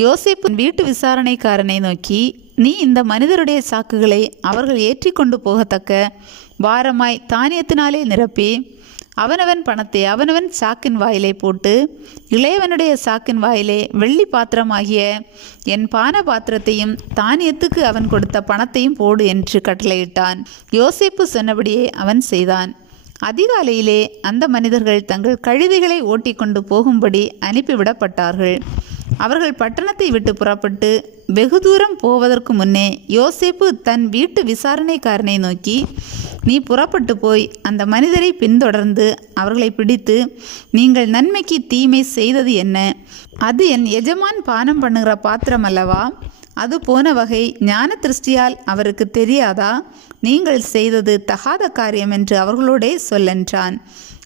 யோசிப்பு வீட்டு விசாரணைக்காரனை நோக்கி நீ இந்த மனிதருடைய சாக்குகளை அவர்கள் ஏற்றி கொண்டு போகத்தக்க வாரமாய் தானியத்தினாலே நிரப்பி அவனவன் பணத்தை அவனவன் சாக்கின் வாயிலே போட்டு இளையவனுடைய சாக்கின் வாயிலே வெள்ளி பாத்திரமாகிய என் பான பாத்திரத்தையும் தானியத்துக்கு அவன் கொடுத்த பணத்தையும் போடு என்று கட்டளையிட்டான். யோசிப்பு சொன்னபடியே அவன் செய்தான். அதிகாலையிலே அந்த மனிதர்கள் தங்கள் கழுதைகளை ஓட்டிக்கொண்டு போகும்படி அனுப்பிவிடப்பட்டார்கள். அவர்கள் பட்டணத்தை விட்டு புறப்பட்டு வெகு தூரம் போவதற்கு முன்னே யோசேப்பு தன் வீட்டு விசாரணைக்காரனை நோக்கி நீ புறப்பட்டு போய் அந்த மனிதரை பின்தொடர்ந்து அவர்களை பிடித்து நீங்கள் நன்மைக்கு தீமை செய்தது என்ன? அது என் எஜமான் பானம் பண்ணுகிற பாத்திரம் அல்லவா? அது போன வகை ஞான திருஷ்டியால் அவருக்கு தெரியாதா? நீங்கள் செய்தது தகாத காரியம் என்று அவர்களோடே சொல்லென்றான்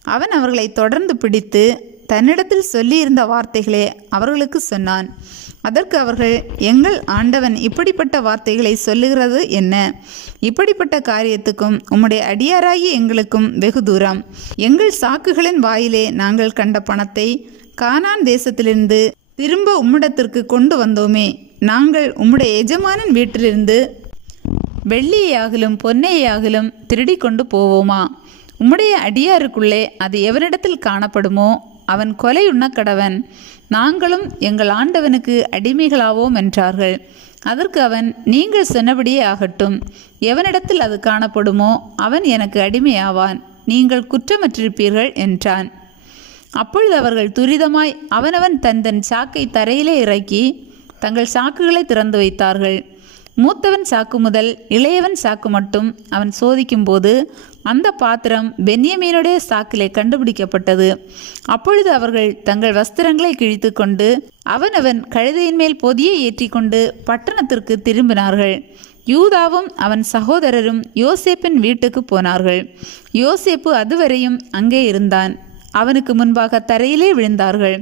அவன் அவர்களை தொடர்ந்து பிடித்து தன்னிடத்தில் சொல்லியிருந்த வார்த்தைகளே அவர்களுக்கு சொன்னான். அதற்கு அவர்கள் எங்கள் ஆண்டவன் இப்படிப்பட்ட வார்த்தைகளை சொல்லுகிறது என்ன? இப்படிப்பட்ட காரியத்துக்கும் உம்முடைய அடியாராகி எங்களுக்கும் வெகு தூரம். எங்கள் சாக்குகளின் வாயிலே நாங்கள் கண்ட பணத்தை கானான் தேசத்திலிருந்து திரும்ப உம்மிடத்திற்கு கொண்டு வந்தோமே. நாங்கள் உம்முடைய எஜமானன் வீட்டிலிருந்து வெள்ளியாகிலும் பொன்னையாகிலும் திருடி கொண்டு போவோமா? உம்முடைய அடியாருக்குள்ளே அது எவரிடத்தில் காணப்படுமோ? அவன் கொலை கடவன். நாங்களும் எங்கள் ஆண்டவனுக்கு அடிமைகளாவோம் என்றார்கள். அதற்கு அவன் நீங்கள் சொன்னபடியே ஆகட்டும். எவனிடத்தில் அது காணப்படுமோ அவன் எனக்கு அடிமையாவான். நீங்கள் குற்றமற்றிருப்பீர்கள் என்றான். அப்பொழுது அவர்கள் துரிதமாய் அவனவன் தன் தன் சாக்கை தரையிலே இறக்கி தங்கள் சாக்குகளை திறந்து வைத்தார்கள். மூத்தவன் சாக்கு முதல் இளையவன் சாக்கு மட்டும் அவன் சோதிக்கும்போது அந்த பாத்திரம் பென்யமீனுடைய சாக்கிலே கண்டுபிடிக்கப்பட்டது. அப்பொழுது அவர்கள் தங்கள் வஸ்திரங்களை கிழித்து கொண்டு அவனவன் கழுதையின் மேல் பொதியை ஏற்றிக்கொண்டு பட்டணத்திற்கு திரும்பினார்கள். யூதாவும் அவன் சகோதரரும் யோசேப்பின் வீட்டுக்கு போனார்கள். யோசேப்பு அதுவரையும் அங்கே இருந்தான். அவனுக்கு முன்பாக தரையிலே விழுந்தார்கள்.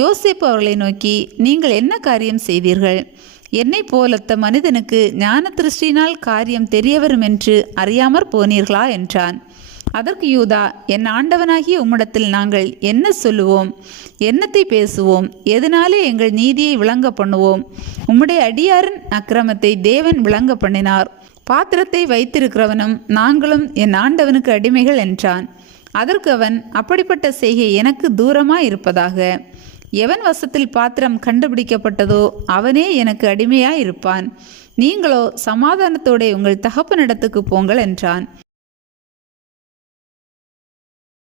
யோசேப்பு அவர்களை நோக்கி நீங்கள் என்ன காரியம் செய்தீர்கள்? என்னை போலத்த மனிதனுக்கு ஞான திருஷ்டினால் காரியம் தெரியவரும் என்று அறியாமற் போனீர்களா? என்றான். அதற்கு யூதா என் ஆண்டவனாகிய உம்மிடத்தில் நாங்கள் என்ன சொல்லுவோம்? என்னத்தை பேசுவோம்? எதனாலே எங்கள் நீதியை விளங்க பண்ணுவோம்? உம்முடைய அடியாரின் அக்கிரமத்தை தேவன் விளங்க பண்ணினார். பாத்திரத்தை வைத்திருக்கிறவனும் நாங்களும் என் ஆண்டவனுக்கு அடிமைகள் என்றான். அதற்கு அவன் அப்படிப்பட்ட செய்கை எனக்கு தூரமாய் இருப்பதாக எவன் வசத்தில் பாத்திரம் கண்டுபிடிக்கப்பட்டதோ அவனே எனக்கு அடிமையாயிருப்பான். நீங்களோ சமாதானத்தோடே உங்கள் தகப்பனிடத்துக்கு போங்கள் என்றான்.